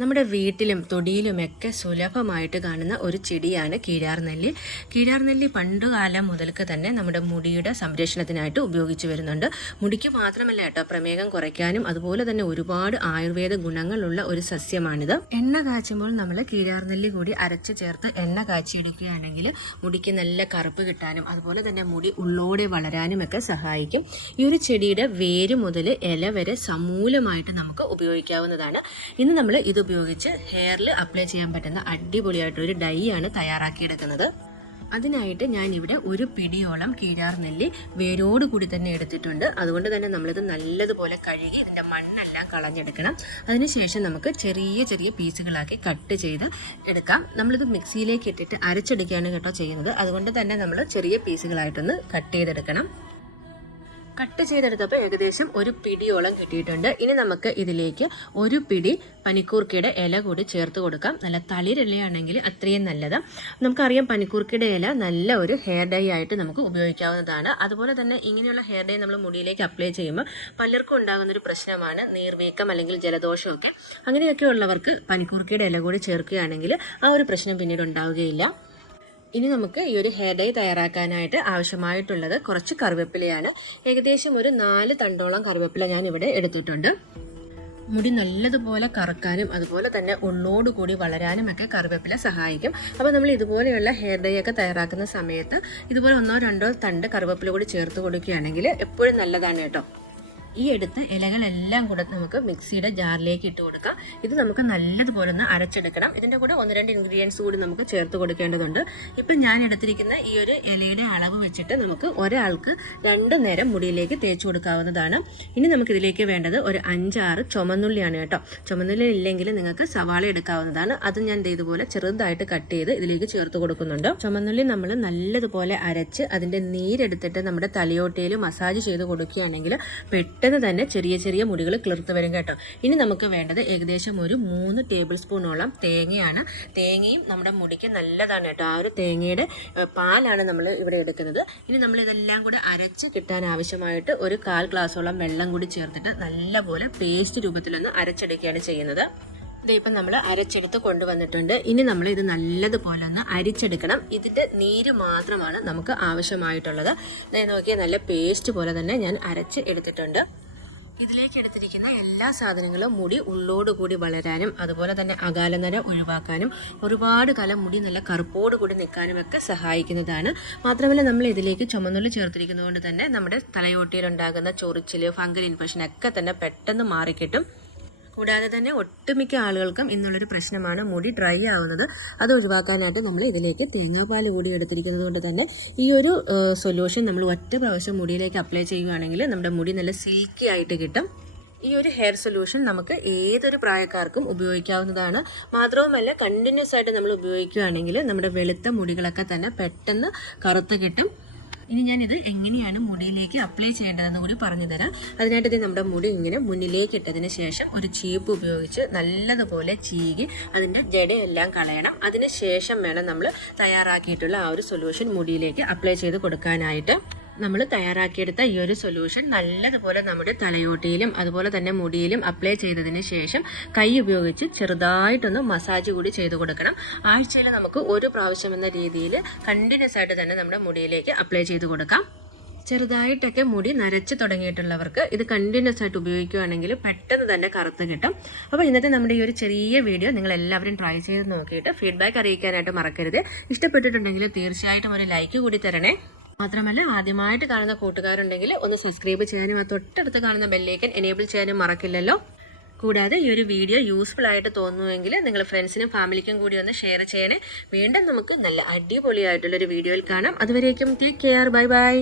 നമ്മുടെ വീട്ടിലും തൊടിയിലുമൊക്കെ സുലഭമായിട്ട് കാണുന്ന ഒരു ചെടിയാണ് കീഴാർനെല്ലി. കീഴാർനെല്ലി പണ്ടുകാലം മുതൽക്ക് തന്നെ നമ്മുടെ മുടിയുടെ സംരക്ഷണത്തിനായിട്ട് ഉപയോഗിച്ച് വരുന്നുണ്ട്. മുടിക്ക് മാത്രമല്ല കേട്ടോ പ്രമേഹം കുറയ്ക്കാനും അതുപോലെ തന്നെ ഒരുപാട് ആയുർവേദ ഗുണങ്ങളുള്ള ഒരു സസ്യമാണിത്. എണ്ണ കാച്ചുമ്പോൾ നമ്മൾ കീഴാർനെല്ലി കൂടി അരച്ച് ചേർത്ത് എണ്ണ കാച്ചിയെടുക്കുകയാണെങ്കിൽ മുടിക്ക് നല്ല കറുപ്പ് കിട്ടാനും അതുപോലെ തന്നെ മുടി ഉള്ളോടെ വളരാനും ഒക്കെ സഹായിക്കും. ഈ ഒരു ചെടിയുടെ വേര് മുതൽ ഇല വരെ സമൂലമായിട്ട് നമുക്ക് ഉപയോഗിക്കാവുന്നതാണ്. ഇന്ന് നമ്മൾ ഇത് ഉപയോഗിച്ച് ഹെയറിൽ അപ്ലൈ ചെയ്യാൻ പറ്റുന്ന അടിപൊളിയായിട്ടൊരു ഡൈ ആണ് തയ്യാറാക്കിയെടുക്കുന്നത്. അതിനായിട്ട് ഞാൻ ഇവിടെ ഒരു പിടിയോളം കീഴാർ നെല്ലി വേരോട് കൂടി തന്നെ എടുത്തിട്ടുണ്ട്. അതുകൊണ്ട് തന്നെ നമ്മളിത് നല്ലതുപോലെ കഴുകി ഇതിന്റെ മണ്ണെല്ലാം കളഞ്ഞെടുക്കണം. അതിനുശേഷം നമുക്ക് ചെറിയ ചെറിയ പീസുകളാക്കി കട്ട് ചെയ്ത് എടുക്കാം. നമ്മളിത് മിക്സിയിലേക്ക് ഇട്ടിട്ട് അരച്ചെടുക്കുകയാണ് കേട്ടോ ചെയ്യുന്നത്. അതുകൊണ്ട് തന്നെ നമ്മൾ ചെറിയ പീസുകളായിട്ടൊന്ന് കട്ട് ചെയ്തെടുക്കണം. കട്ട് ചെയ്തെടുത്തപ്പോൾ ഏകദേശം ഒരു പിടിയോളം കിട്ടിയിട്ടുണ്ട്. ഇനി നമുക്ക് ഇതിലേക്ക് ഒരു പിടി പനിക്കൂർക്കയുടെ ഇല കൂടി ചേർത്ത് കൊടുക്കാം. നല്ല തളിരിലയാണെങ്കിൽ അത്രയും നല്ലത്. നമുക്കറിയാം പനിക്കൂർക്കയുടെ ഇല നല്ല ഒരു ഹെയർ ഡൈ ആയിട്ട് നമുക്ക് ഉപയോഗിക്കാവുന്നതാണ്. അതുപോലെ തന്നെ ഇങ്ങനെയുള്ള ഹെയർ ഡൈ നമ്മൾ മുടിയിലേക്ക് അപ്ലൈ ചെയ്യുമ്പോൾ പലർക്കും ഉണ്ടാകുന്ന ഒരു പ്രശ്നമാണ്. നീർവീക്കം അല്ലെങ്കിൽ ജലദോഷമൊക്കെ. അങ്ങനെയൊക്കെ ഉള്ളവർക്ക് പനിക്കൂർക്കയുടെ ഇല കൂടി ചേർക്കുകയാണെങ്കിൽ ആ ഒരു പ്രശ്നം പിന്നീട് ഉണ്ടാവുകയില്ല. ഇനി നമുക്ക് ഈ ഒരു ഹെയർ ഡൈ തയ്യാറാക്കാനായിട്ട് ആവശ്യമായിട്ടുള്ളത് കുറച്ച് കറിവേപ്പിലയാണ്. ഏകദേശം ഒരു നാല് തണ്ടോളം കറിവേപ്പില ഞാൻ ഇവിടെ എടുത്തിട്ടുണ്ട്. മുടി നല്ലതുപോലെ കറക്കാനും അതുപോലെ തന്നെ ഉള്ളോടുകൂടി വളരാനും ഒക്കെ കറിവേപ്പില സഹായിക്കും. അപ്പോൾ നമ്മൾ ഇതുപോലെയുള്ള ഹെയർ ഡൈ ഒക്കെ തയ്യാറാക്കുന്ന സമയത്ത് ഇതുപോലെ ഒന്നോ രണ്ടോ തണ്ട് കറിവേപ്പില കൂടി ചേർത്ത് കൊടുക്കുകയാണെങ്കിൽ എപ്പോഴും നല്ലതാണ് കേട്ടോ. ഈ എടുത്ത ഇലകളെല്ലാം കൂടെ നമുക്ക് മിക്സിയുടെ ജാറിലേക്ക് ഇട്ട് കൊടുക്കാം. ഇത് നമുക്ക് നല്ലതുപോലെ ഒന്ന് അരച്ചെടുക്കണം. ഇതിന്റെ കൂടെ ഒന്ന് രണ്ട് ഇൻഗ്രീഡിയൻസ് കൂടി നമുക്ക് ചേർത്ത് കൊടുക്കേണ്ടതുണ്ട്. ഇപ്പം ഞാൻ എടുത്തിരിക്കുന്ന ഈ ഒരു ഇലയുടെ അളവ് വെച്ചിട്ട് നമുക്ക് ഒരാൾക്ക് രണ്ട് നേരം മുടിയിലേക്ക് തേച്ച് കൊടുക്കാവുന്നതാണ്. ഇനി നമുക്ക് ഇതിലേക്ക് വേണ്ടത് ഒരു അഞ്ചാറ് ചുമന്നുള്ളിയാണ് കേട്ടോ. ചുമന്നുള്ളി ഇല്ലെങ്കിൽ നിങ്ങൾക്ക് സവാള എടുക്കാവുന്നതാണ്. അത് ഞാൻ ഇതുപോലെ ചെറുതായിട്ട് കട്ട് ചെയ്ത് ഇതിലേക്ക് ചേർത്ത് കൊടുക്കുന്നുണ്ട്. ചുമന്നുള്ളി നമ്മൾ നല്ലതുപോലെ അരച്ച് അതിന്റെ നീരെടുത്തിട്ട് നമ്മുടെ തലയോട്ടയിൽ മസാജ് ചെയ്ത് കൊടുക്കുകയാണെങ്കിൽ പെട്ടെന്ന് തന്നെ ചെറിയ ചെറിയ മുടികൾ കിളിർത്ത് വരും കേട്ടോ. ഇനി നമുക്ക് വേണ്ടത് ഏകദേശം ഒരു മൂന്ന് ടേബിൾ സ്പൂണോളം തേങ്ങയാണ്. തേങ്ങയും നമ്മുടെ മുടിക്ക് നല്ലതാണ് കേട്ടോ. ആ ഒരു തേങ്ങയുടെ പാലാണ് നമ്മൾ ഇവിടെ എടുക്കുന്നത്. ഇനി നമ്മൾ ഇതെല്ലാം കൂടെ അരച്ച് കിട്ടാൻ ആവശ്യമായിട്ട് ഒരു കാൽ ഗ്ലാസോളം വെള്ളം കൂടി ചേർത്തിട്ട് നല്ലപോലെ പേസ്റ്റ് രൂപത്തിലൊന്ന് അരച്ചെടുക്കുകയാണ് ചെയ്യുന്നത്. ഇതിപ്പം നമ്മൾ അരച്ചെടുത്ത് കൊണ്ടുവന്നിട്ടുണ്ട്. ഇനി നമ്മൾ ഇത് നല്ലതുപോലെ ഒന്ന് അരിച്ചെടുക്കണം. ഇതിന്റെ നീര് മാത്രമാണ് നമുക്ക് ആവശ്യമായിട്ടുള്ളത്. ദേ നോക്കിയാൽ നല്ല പേസ്റ്റ് പോലെ തന്നെ ഞാൻ അരച്ച് എടുത്തിട്ടുണ്ട്. ഇതിലേക്ക് എടുത്തിരിക്കുന്ന എല്ലാ സാധനങ്ങളും മുടി ഉള്ളോടുകൂടി വളരാനും അതുപോലെ തന്നെ അകാലനര ഒഴിവാക്കാനും ഒരുപാട് കാലം മുടി നല്ല കറുപ്പോട് കൂടി നിൽക്കാനും ഒക്കെ സഹായിക്കുന്നതാണ്. മാത്രമല്ല നമ്മൾ ഇതിലേക്ക് ചുമന്നുള്ളി ചേർത്തിരിക്കുന്നതുകൊണ്ട് തന്നെ നമ്മുടെ തലയോട്ടിയിലുണ്ടാകുന്ന ചൊറിച്ചിൽ ഫംഗൽ ഇൻഫെക്ഷൻ ഒക്കെ തന്നെ പെട്ടെന്ന് മാറിക്കിട്ടും. കൂടാതെ തന്നെ ഒട്ടുമിക്ക ആളുകൾക്കും ഇന്നുള്ളൊരു പ്രശ്നമാണ് മുടി ഡ്രൈ ആവുന്നത്. അത് ഒഴിവാക്കാനായിട്ട് നമ്മൾ ഇതിലേക്ക് തേങ്ങാപ്പാൽ കൂടി എടുത്തിരിക്കുന്നത് കൊണ്ട് തന്നെ ഈ ഒരു സൊല്യൂഷൻ നമ്മൾ ഒറ്റ പ്രാവശ്യം മുടിയിലേക്ക് അപ്ലൈ ചെയ്യുകയാണെങ്കിൽ നമ്മുടെ മുടി നല്ല സിൽക്കി ആയിട്ട് കിട്ടും. ഈ ഒരു ഹെയർ സൊല്യൂഷൻ നമുക്ക് ഏതൊരു പ്രായക്കാർക്കും ഉപയോഗിക്കാവുന്നതാണ്. മാത്രവുമല്ല കണ്ടിന്യൂസ് ആയിട്ട് നമ്മൾ ഉപയോഗിക്കുകയാണെങ്കിൽ നമ്മുടെ വെളുത്ത മുടികളൊക്കെ തന്നെ പെട്ടെന്ന് കറുത്ത് കിട്ടും. ഇനി ഞാനിത് എങ്ങനെയാണ് മുടിയിലേക്ക് അപ്ലൈ ചെയ്യേണ്ടതെന്ന് കൂടി പറഞ്ഞു തരാം അതിനായിട്ട് നമ്മുടെ മുടി ഇങ്ങനെ മുന്നിലേക്ക് ഇട്ടതിന് ശേഷം ഒരു ചീപ്പ് ഉപയോഗിച്ച് നല്ലതുപോലെ ചീകി അതിന്റെ ജടയെല്ലാം കളയണം. അതിന് ശേഷം വേണം നമ്മൾ തയ്യാറാക്കിയിട്ടുള്ള ആ ഒരു സൊല്യൂഷൻ മുടിയിലേക്ക് അപ്ലൈ ചെയ്ത് കൊടുക്കാനായിട്ട്. നമ്മൾ തയ്യാറാക്കിയെടുത്ത ഈ ഒരു സൊല്യൂഷൻ നല്ലതുപോലെ നമ്മുടെ തലയോട്ടിയിലും അതുപോലെ തന്നെ മുടിയിലും അപ്ലൈ ചെയ്തതിന് ശേഷം കൈ ഉപയോഗിച്ച് ചെറുതായിട്ടൊന്ന് മസാജ് കൂടി ചെയ്ത് കൊടുക്കണം. ആഴ്ചയിൽ നമുക്ക് ഒരു പ്രാവശ്യം എന്ന രീതിയിൽ കണ്ടിന്യൂസ് ആയിട്ട് തന്നെ നമ്മുടെ മുടിയിലേക്ക് അപ്ലൈ ചെയ്ത് കൊടുക്കാം. ചെറുതായിട്ടൊക്കെ മുടി നരച്ച് തുടങ്ങിയിട്ടുള്ളവർക്ക് ഇത് കണ്ടിന്യൂസ് ആയിട്ട് ഉപയോഗിക്കുകയാണെങ്കിൽ പെട്ടെന്ന് തന്നെ കറുത്ത് കിട്ടും. അപ്പോൾ ഇന്നത്തെ നമ്മുടെ ഈ ഒരു ചെറിയ വീഡിയോ നിങ്ങൾ എല്ലാവരും ട്രൈ ചെയ്ത് നോക്കിയിട്ട് ഫീഡ്ബാക്ക് അറിയിക്കാനായിട്ട് മറക്കരുത്. ഇഷ്ടപ്പെട്ടിട്ടുണ്ടെങ്കിൽ തീർച്ചയായിട്ടും ഒരു ലൈക്ക് കൂടി തരണേ. മാത്രമല്ല ആദ്യമായിട്ട് കാണുന്ന കൂട്ടുകാരുണ്ടെങ്കിൽ ഒന്ന് സബ്സ്ക്രൈബ് ചെയ്യാനും ആ തൊട്ടടുത്ത് കാണുന്ന ബെല്ലേക്കൻ എനേബിൾ ചെയ്യാനും മറക്കില്ലല്ലോ. കൂടാതെ ഈ ഒരു വീഡിയോ യൂസ്ഫുൾ ആയിട്ട് തോന്നുമെങ്കിൽ നിങ്ങൾ ഫ്രണ്ട്സിനും ഫാമിലിക്കും കൂടി ഒന്ന് ഷെയർ ചെയ്യണേ. വീണ്ടും നമുക്ക് നല്ല അടിപൊളിയായിട്ടുള്ളൊരു വീഡിയോയിൽ കാണാം. അതുവരേക്കും ടേക്ക് കെയർ ബൈ ബൈ